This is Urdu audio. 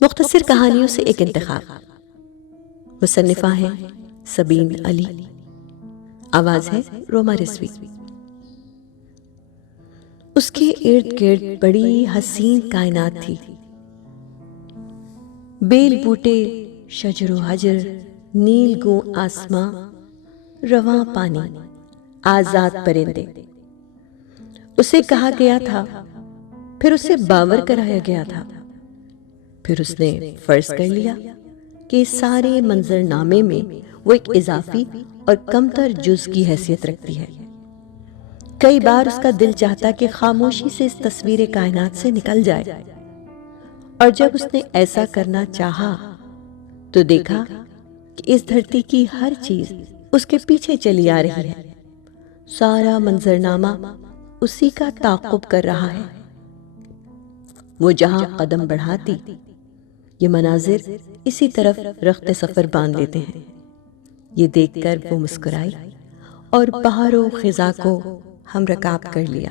مختصر کہانیوں سے ایک انتخاب۔ مصنفہ ہیں سبین علی، آواز ہے روما رضوی۔ اس کے ارد گرد بڑی حسین کائنات تھی، بیل بوٹے، شجر و حجر، نیل گوں آسماں، رواں پانی، آزاد پرندے۔ اسے کہا گیا تھا، پھر اسے باور کرایا گیا تھا، پھر اس نے فرض کر لیا کہ سارے منظر نامے میں وہ ایک اضافی اور کمتر جز کی حیثیت رکھتی ہے۔ کئی بار اس کا دل چاہتا کہ خاموشی سے اس تصویر کائنات سے نکل جائے، اور جب اس نے ایسا کرنا چاہا تو دیکھا کہ اس دھرتی کی ہر چیز اس کے پیچھے چلی آ رہی ہے، سارا منظرنامہ اسی کا تعاقب کر رہا ہے۔ وہ جہاں قدم بڑھاتی، یہ مناظر اسی طرف رخت سفر باندھ لیتے ہیں۔ یہ دیکھ کر وہ مسکرائی اور بہار و خزاں کو ہم رکاب کر لیا۔